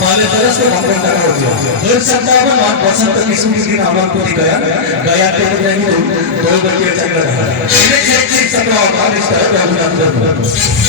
Oleh terus ke pemerintah kerja. Bersama Basant Kisumi di Amal Putih Gaya Temunya itu dua bagian cakra. Ini satu orang di sana yang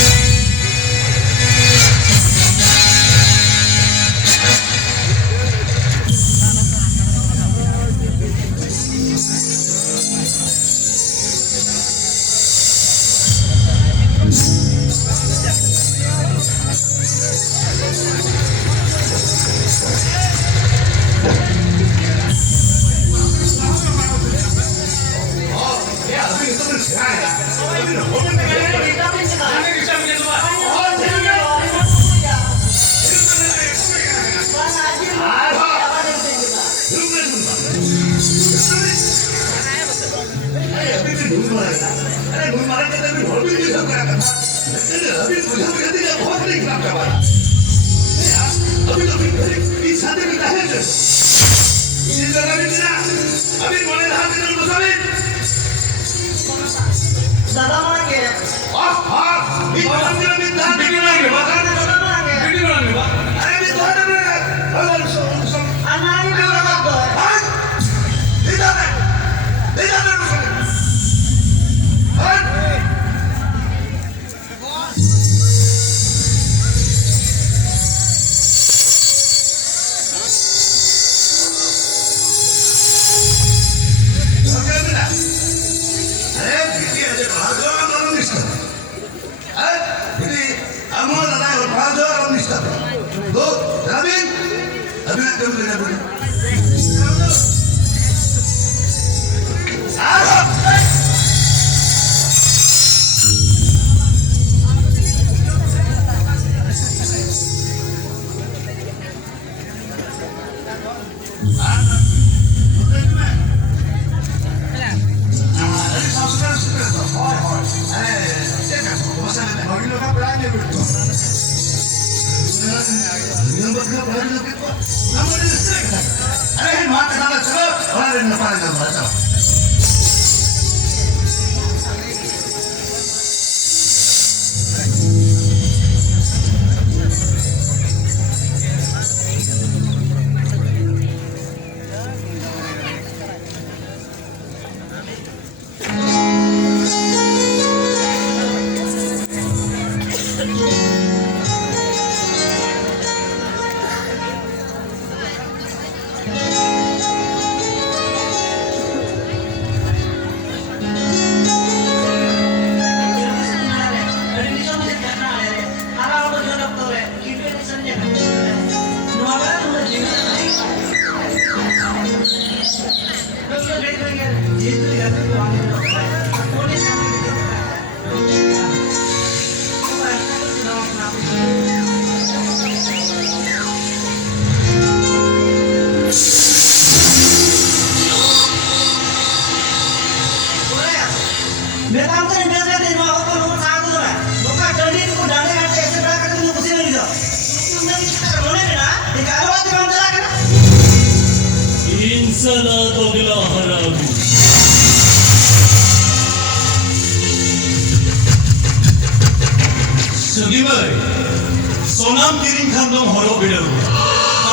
Insana togla harabi. Sugimai, sonam kiring khandom horo bidaru.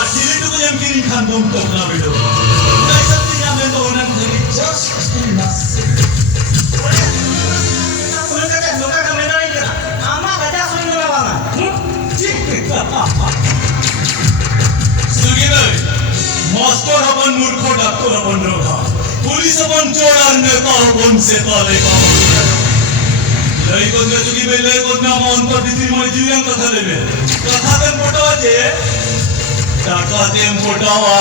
Asili tu jam kiring khandom togla bidaru. Naisa tu jam itu orang jadi just enough. Sugimai. Master अपन मूर्ख doctor अपन रोगा police अपन चोर और नेता अपन सेताले काम लई को ने चुकी में लई को ना मन पर दिसी में जीवन कथा लेबे कथा देम फोटो जे टाका देम फोटोवा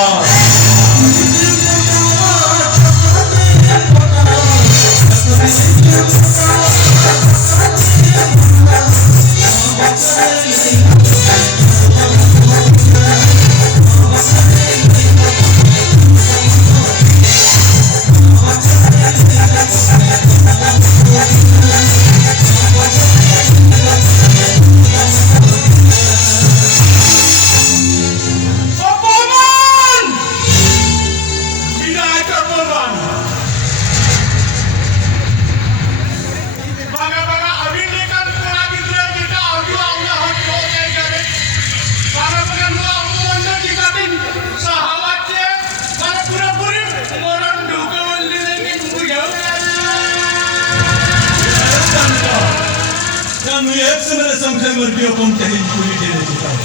वर्गीय कौन कहीं पूरी देने चुका है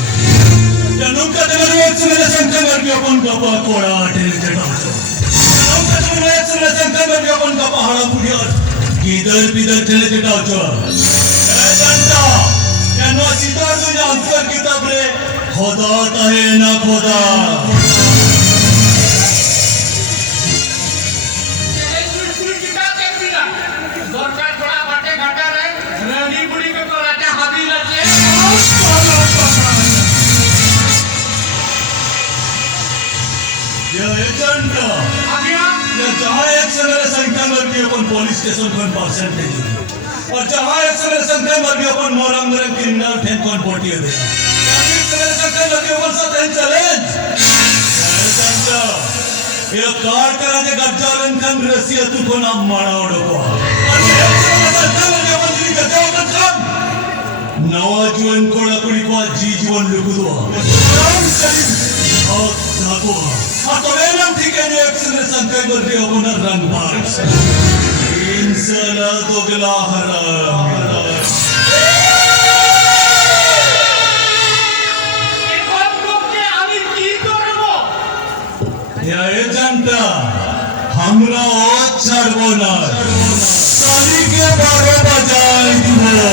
जनों का जब एक समय संख्या वर्गीय कौन का पकोड़ा देने चुका है जनों का जब एक समय संख्या वर्गीय कौन का पहाड़ा पूरी किधर किधर चले चुका है जनता जनों सीता दुनिया अंतर किताब रे खुदा ताहे ना खुदा जहाँ एक समय संख्या वर्गीय अपन पुलिस स्टेशन कौन परसेंटेज और जहाँ एक समय संख्या वर्गीय अपन मोरंग मोरंग क्रिमिनल ठेन कौन पोटी है एक समय संख्या वर्गीय अपन साथ हैं चैलेंज ये कार करा जे गज्जालन खान रसिया तू को नाम मारा ओडो को और एक समय संख्या वर्गीय अपन जी गज्जालन खान नवा जीवन कोड़ा कुड़ी को जी जीवन लुकु दो राम सलीम और नाको atau memang tiga ni ekstra sangkai berdiamun rang bars. Insana to gelaharam. Ekor bukti ami ki korbo? Ya ejanta, hamra ochar bonar. Tali ke 12 bajai dibo.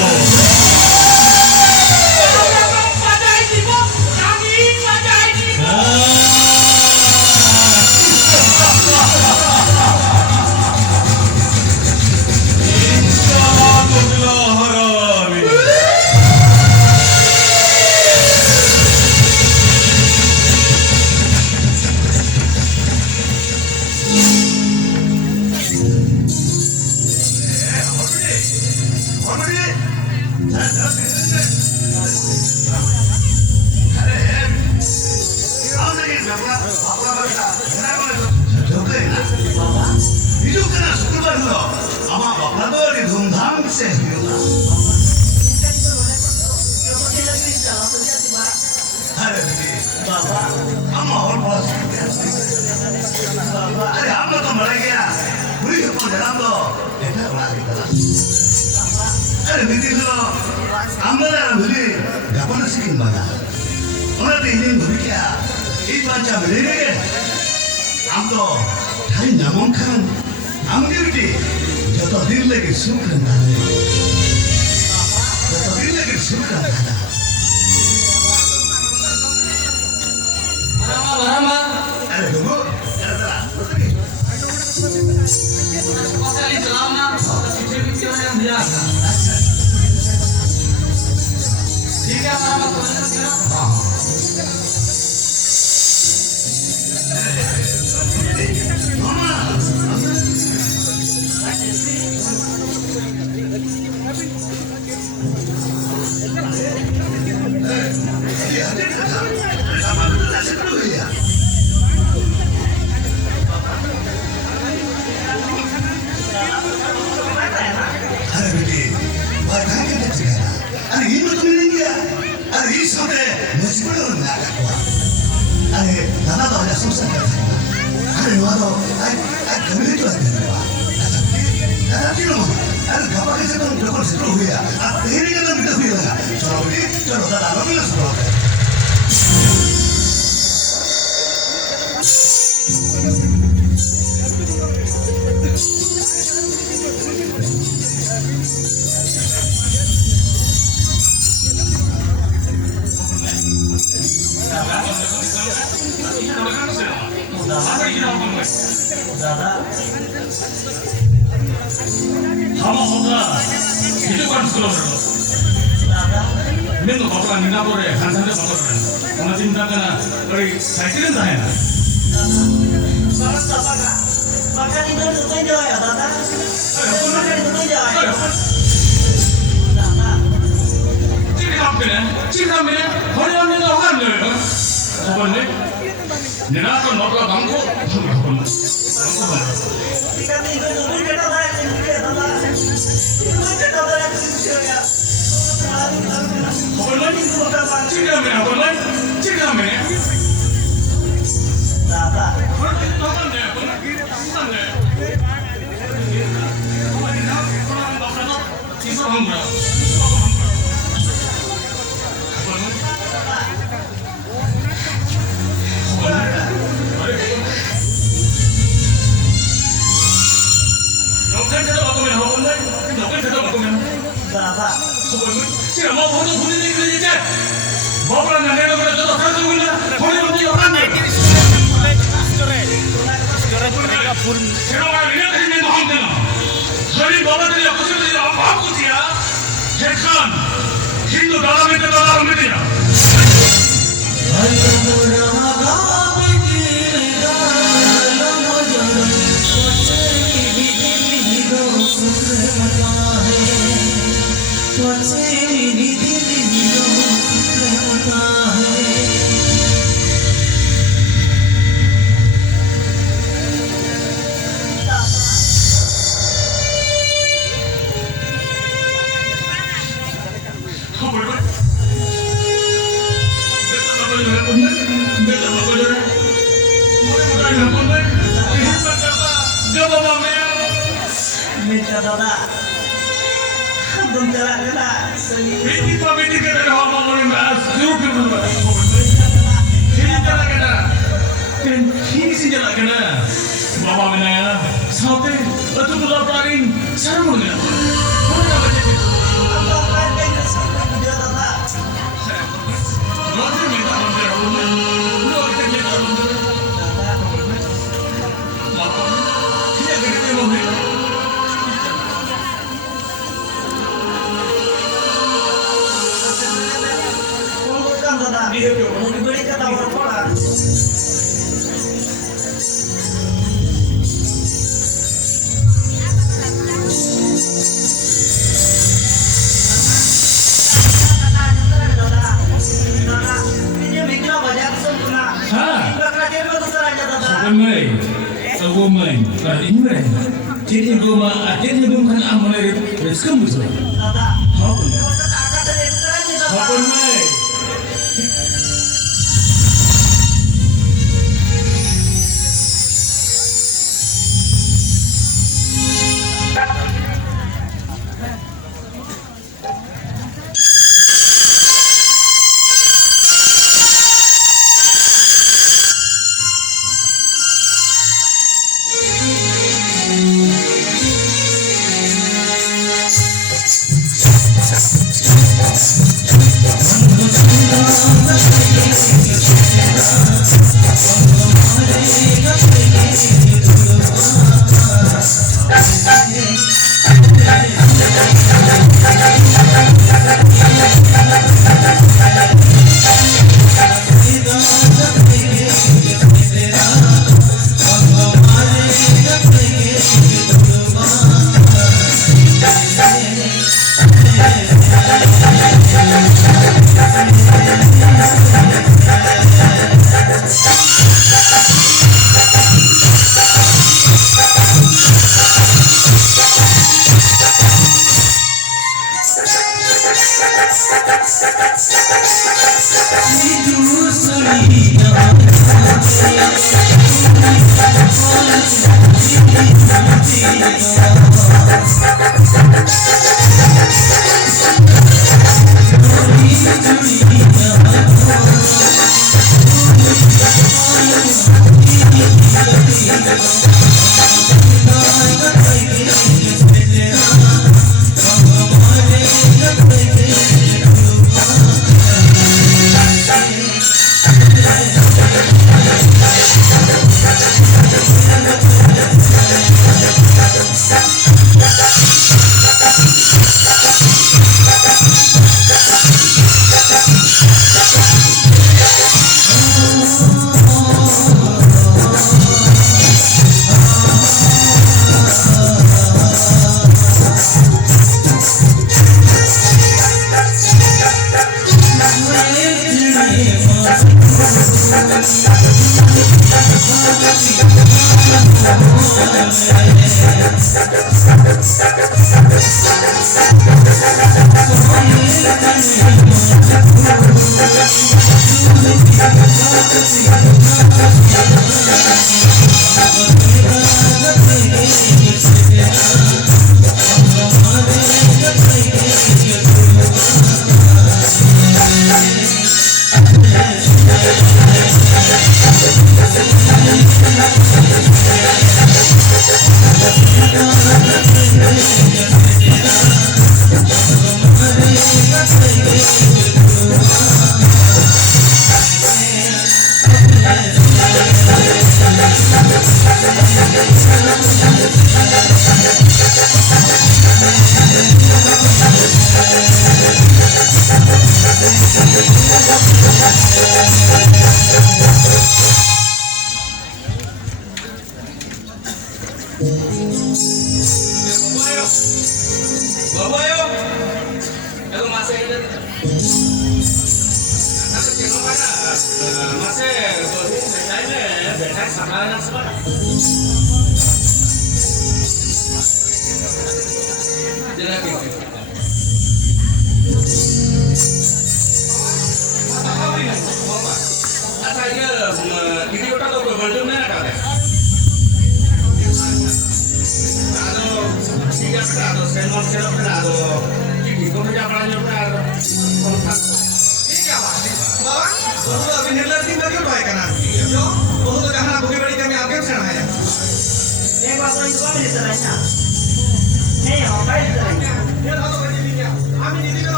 धूमधाम से होगा अरे बाबा हम और बहुत अरे हम लोग तो मर गया पूरी को जला दो अरे दीदी तो हम लोग मिली गपन सिकिन बना उन्होंने इन्हें भूल क्या एक बार जब मिलेंगे हम तो ठाई नामों खान हम ड्यूटी जब तो दिल लगे सुख रहा है जब तो दिल लगे सुख रहा है अरे देखो Pasal itu lama, video yang biasa. Jika sama teman-teman Hama hoga itu kan sekolah dulu. Mendo bapak nina bore hansan de bapak kan. Mana cinta kana beri cycling dah ya. Barat apa kak? Makan itu tuh jauh ya, Tata. Makan itu jauh ya. Tata. Ciri kami ni, hari ini dah orang ni. Apa ni? Nina kan nokla bangko. Jika itu tuh kita dah ini ya, Tata. Itu kita dah ini ya. Apa ni? Ciri kami apa ni? Ciri kami ni. Tata. Hindu dalam itu dalam media. Minta Tata. Belum jalan kena. Ini pabrik kita dah awal mulai mas, grup itu mas. Ini jalan kena, dan ini sih jalan kena. Bapa menaya, sampai itu bulan paling seru ni. Mana apa jadi? Atau kan kayak dia Tata. Nanti minta nanti aku, nanti kita nanti. Bapa, dia gede ni. Mau dibeli kata orang. Woman, but in rain. Jadi goma, akhirnya bukan amal rezeki musuh. Apa ni? Thank you.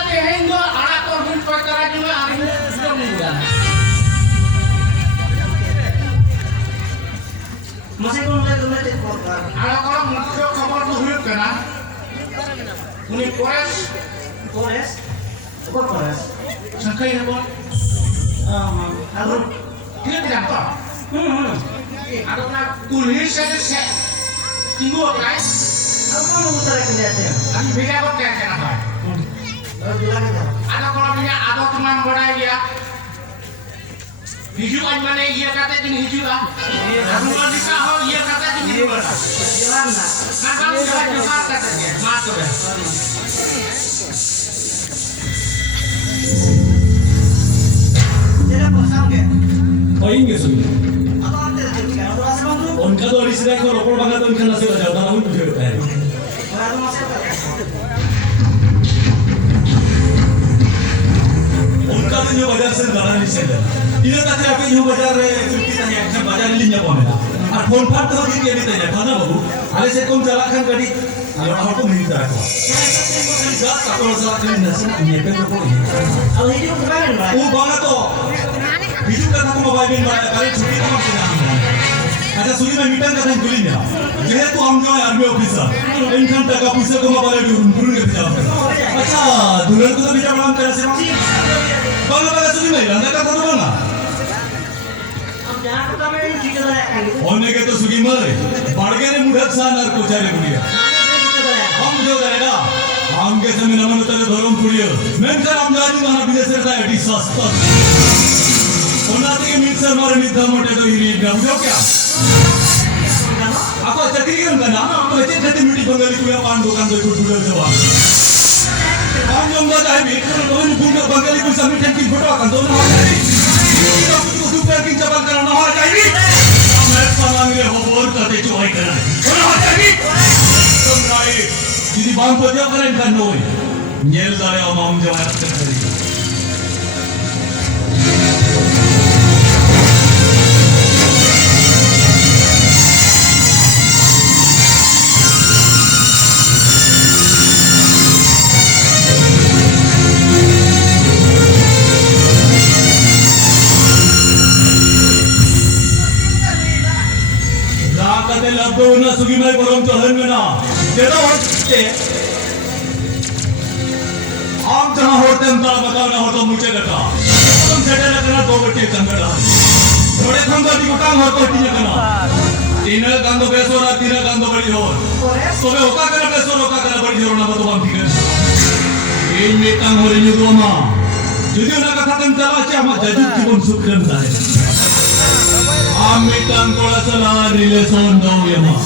Aku perkara juga hari ini sudah mudah. Masih mulai kotor. Ada orang muncul kabar tuh hidup kena. Ini kores, Kores? Apa kores? sakai ya bon. Aku Dia tidak tahu. Ada nak tulis saya tinggu guys. aku mau muter ke dia. Tapi beda kok kayak kenapa? Baru bilang itu. Ada kalau punya ada teman berdaya ya. Hijau aja mana iya kata ini hijau lah. Aku kalau bisa oh iya kata ini hijau lah. Bilang nak. Nah kamu jangan juga katanya. Matur ya. Tidak pasang ke? Oh ini sih. Apa arti itu? Kalau tu rasa bangku. उनका तो अली सिराय को रोपड़ बंगा तो उनका नसीब जाता ना वो मुझे होता है Baru masuk ke? उनका तो जो बाजार से गाना नहीं चल रहा इधर तक आप जो बाजार चुटकी तक एक बाजार लिंजा पामेला और फोन फाट तो दिन के भी तय खाना बाबू आले से कौन चला खान गाड़ी आलो आप को नहीं तरह को जा काकोल सा क्लीन नस ये पे तो कोई Kalau hidup kemarin, Pak. वो बांगा तो हिजू का था को मोबाइल में बारे बारे छुट्टी का हम सुना अच्छा सुनी मैं मीटिंग का था गुली ना जेहेतु हम जो है army officer income tax officer को मोबाइल में ढूंढ के भेजा अच्छा दुल्हन को तो बेटा बड़ा करे से बांगा बांगा सुनी मैं लंका का था तो बांगा Jangan pertama ini kita layak gitu. होने के तो सुगी मरे बाड़गे ने मुढ़त सा नर को चारे बुढ़िया Kita layak. हम जो करेगा हम के समय नमन तेरे धर्म पुड़ियो मैं कर हम जानी माना विदेश से एडी सस्ता होना तो के मिल से मारे मिथा मोटे तो हिरी ना जो क्या आपको चक्री के अंदर ना तो ऐसे खेती मिट्टी बंगाली कुया पान दुकान तो कुछ बुढ़े जवाब हम जो बात है भी तो इन बुढ़े बंगाली कुछ सभी टैंकी फोटो आकर दोनों आ जाए तो सुपर की जबान करना हो जाएगी मैं समांगे हो बोर करते चुहाई करना होना हो जाएगी तुम राय jadi bang ko dia keren kan noi nyel dari omam jawab terkari Zakatnya labdo na sugi mai borom jalan mana जेदा होते आप जहाँ होते हैं ताला बताना हो तो मुझे लगा तुम सेटे लगना दो बच्चे चंगड़ा थोड़े खंडा दी गुटांग हो तो टीने करना तीन गंदो पैसों रा तीन गंदो बड़ी हो तो वे होका करना पैसों होका करना बड़ी हो ना तो हम ठीक है इन मीटिंग हो रही है तो माँ जुदी ना कथा तुम चला चे हम जजुत की बन सुखन जाए हम मीटिंग थोड़ा सा रिलेशन दो ये माँ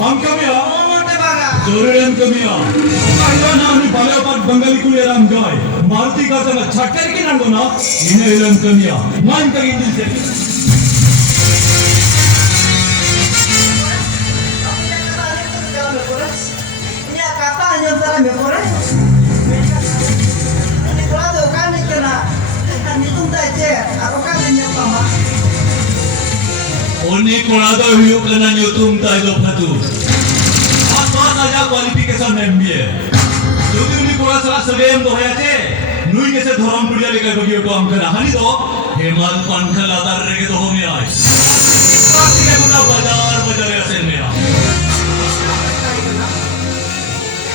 हम कमी आ जोरेन कमी आ आइवा ना हम बाले पर बंगाली को ये राम जाए मारुति का तो छक्कर की ना गोना इन्हें इलन कमी आ मान करी दिल से Ini kata hanya antara mekore. Ini kalau tu kan ni kena, kan itu tak je. Aku kan hanya sama. ओने कोड़ा तो हियो करना जो तुम ताइलो फतू आप बात आजा क्वालिफिकेशन एमबीए जो तुम कोड़ा साला सवेम तो है थे नुई कैसे धर्म पुड़िया लेकर बगियो तो हम करना हनी तो हेमल पंखल आधार रेगे तो हो में आए काशी के मुद्दा बाजार बाजार ऐसे में आ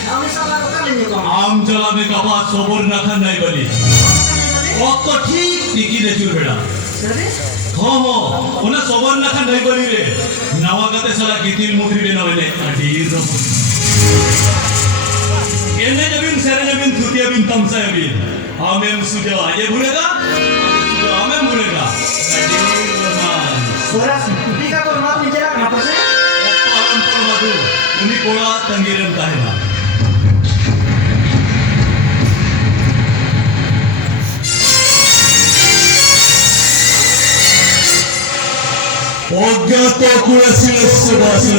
Kami salah aku kan hanya sama. आम चला में कबात सोबर न खान नहीं बनी वक्त तो ठीक टिकी ने चुर बेड़ा Jadi, हाँ हाँ उन्हें सोबर न खान नहीं बनी रे नवागते साला कितिल मुद्री बेना बने अडीर रहो एने जबिन सेरे जबिन तुतिया बिन तमसा जबिन हमें सुजा ये भूलेगा हमें भूलेगा अडीर Raman suara tiga korban bicara kenapa sih? orang permadu उन्हीं कोड़ा तंगीरन ताहेना Ogato kurasila sebasa.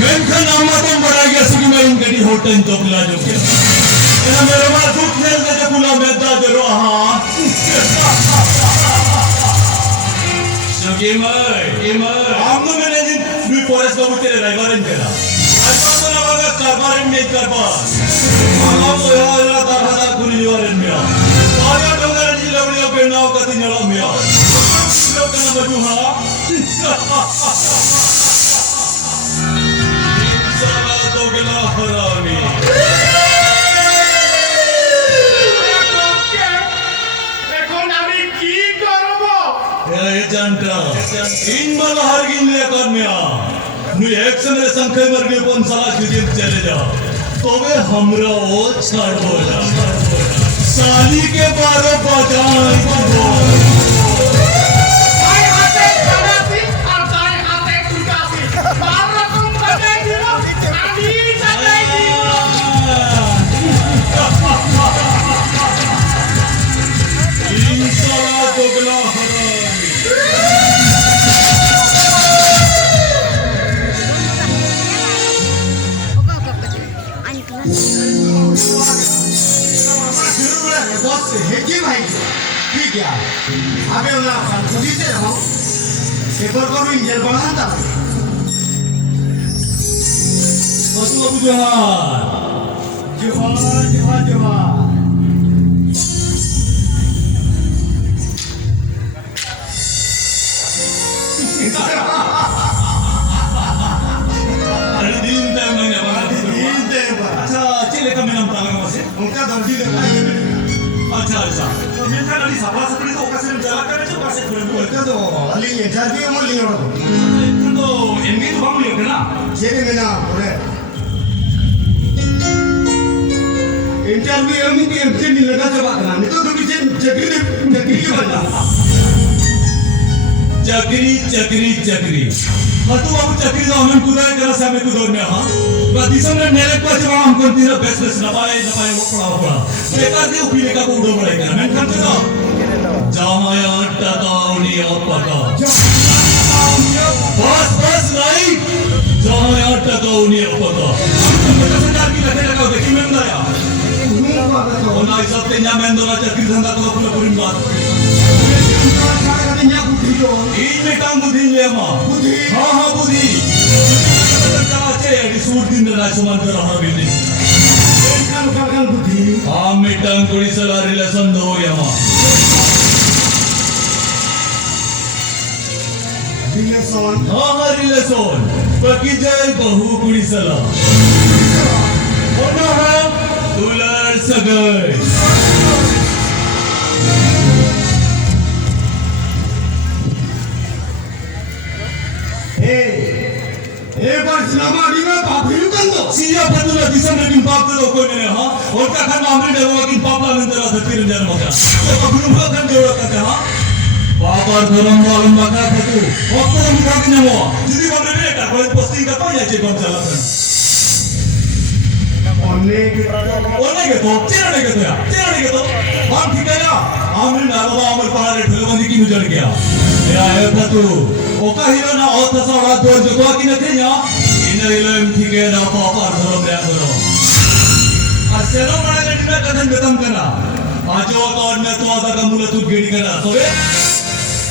Menkan nama tuh beragia sugi main kadi hotel jokla jokya. Karena mereka duk nel saja pula meda jero ha. Sugi mai, Amno managing dui forest kamu tere driverin kena. Asal tu nama कारभार में कारभार आगाम लोया दारहादा कुरिवारेन में आया डोंगर जिलावलिया बेनाव कति नला में लोग ना बजुहा साला तो गला हरामी এখন আমি কি করব ये जानता इन माला हर गिनले कर में नु एक समय संख्या मर गए पन साला जुदियम चले जाओ तो वे हमरा ओ छाड़ बोला साली के 12 बजान को তাই হাতে কাটাছি আর তাই হাতে কুটাছি আর রকম বাজাই দিব আমি বাজাই দিব इंसाला दोगला हरामी बॉस हे की माहिती ठीक आहे आम्ही ना संस्कृतीचे राहू पेपर करून इंजिनियर बनवता बसलो बुजहार जोहार जोहार जोहार अरे दिन तय मैंने बना दिन दे बा अच्छा चले का मैं नाम ताला का से उनका दर्जी देता अच्छा अच्छा तो मैं था नहीं सभा सपड़ी तो ओकासे जला करे जो पासे खोल बोलते तो अली इंटरव्यू में लियो तो इनके तो हम लोग ना जेरे में ना बोले इंटरव्यू में भी एमसी नहीं लगा जवाब करना नहीं तो पीछे चक्री के बनना चक्री चक्री चक्री हतु बाबू चक्री तो हमें कुदाए करा से हमें कुदोर में हां दिसम ने नेले को जब हम कोन तीन बेस बेस नपाए वो पड़ा बेकार के उपीले का को उड़ो पड़े कर मैं खन तो जामाया टकाउनी अपका बस राइट जामाया टकाउनी अपका 50,000 की लगे देखी में ना यार और ना सब ते nya में दोना चक्री धंधा तो पूरा पूरी बात ini kamu budinya mah budi ha budi kalau cewek di sudin dan cuma terhadap ini kan budi kami tangkuri salah relation do ya mah relation relation bagi jai bahu kuri salah ono ha tular sagai Nama di mana papiru kan tu? Siapa tu lah disam dengan bapa tu kau ni ha? Orang kan ambil dia orang bapa ni terus tertiru jangan macam. Kau belum kan dia orang kata ha? Bapa dalam malam makan tu. Waktu kami kaki ni mau. Jadi kami ni kan kalau posting apa ya cakap jalan. Onne ke tu? Cina ke tu ya? Cina ke tu? Ham kita ya? Amri nama amri pahala terbang di mujar kia. Ya ayat tu. Oka hero na auta sawa dor jogwa ki na kenya. Inailam thike na papa dharam ya karo. Aselo mana le dina kathan betam kana. Ajo kaun me to ada ka mula tu gedi kana. Tobe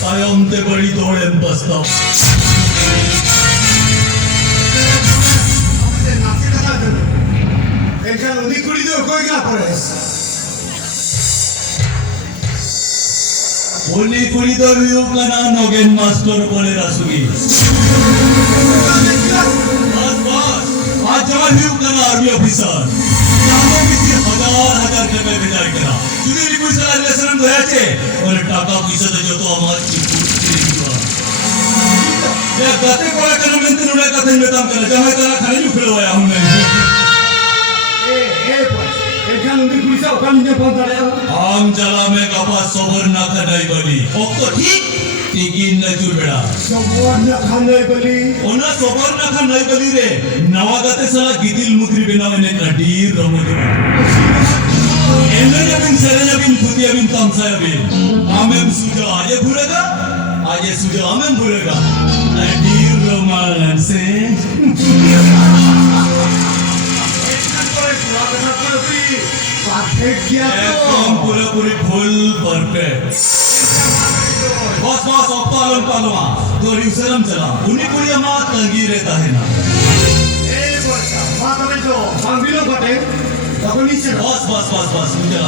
tayom te badi dodem basta. Enkan undi kuri do koi ka pares. Uni kuri do view kana nogen master kole rasugi. बस आज जमा view kana army officer. Jago kisi हजार जगह भेजा करा. जुदी री कोई सलाह लेसन तो है चे. और टाका पैसा दे जो तो हमार चिपू चिपू. ये गाते कोला करने में तो उन्हें कथन में काम करना. जहाँ तेरा खाने में फिर हुआ हूँ मैं. Enkan undi kuri sa okan ni pon tare. आम जला में कपास सोबर ना खटाई बली. ओको ठीक टिकिन न चुरबेड़ा. Semua nak khandai beli. ओना सोबर ना खन नहीं बली रे. नवागते साला गिदिल मुद्री बेनाव ने कटीर रमुद्री. एने जबिन सेरे जबिन खुदिया बिन तमसाया बिन. आमें सुजा आजे भूलेगा. आजे सुजा आमें भूलेगा. कटीर रोमांसे. Perfect dia एकदम पूरे पूरी फुल परफेक्ट. बस बस ऑप्तालन पालवा. दो रिसलम चला. उन्हीं कुड़िया माँ तंगी रहता है ना. Eh, bos. Mata itu, ambil lo kata, tak boleh sih. बस मुझे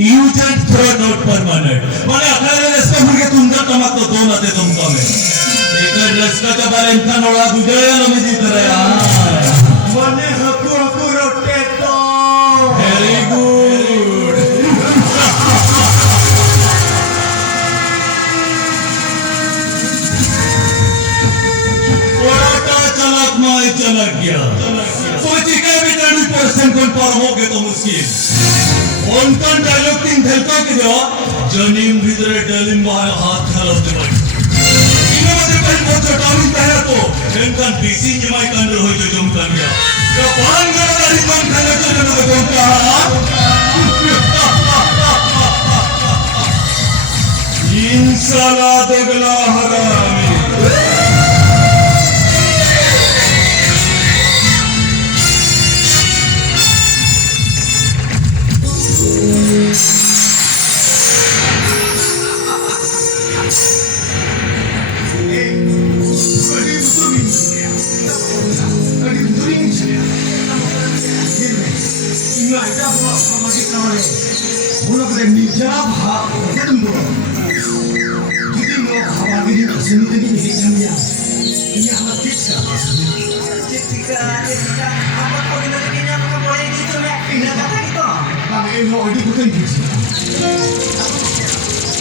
यूजेंट थ्रो नोट परमानेंट माने अखारे रस्ता मुझे तुमका कमात तो दोन आते तुमका में एक रस्ता का बारे इतना नोड़ा गुजरे लो मुझे तरह Mana aku roteto. Very good ओराटा चलक माय चलक गया सोची के भी 30% कोण पार हो गए तो मुश्किल कोणता डायलॉग तीन धलका के दो जनीम भीतर डालिम बाहर हाथ घालवते बाई इनमध्ये काही मोठं टाळून तयार तो नेमकन बीसी जमाई कंड होय जो जमकन गया तो पान गरारी पण खाण्याचं जण कोणता इंशाल्लाह दगला हरामी Ketika apa kau ini apa boleh gitu mek? Pindah kata gitu.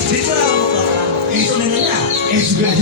Itu lah itu neneknya. Sudah.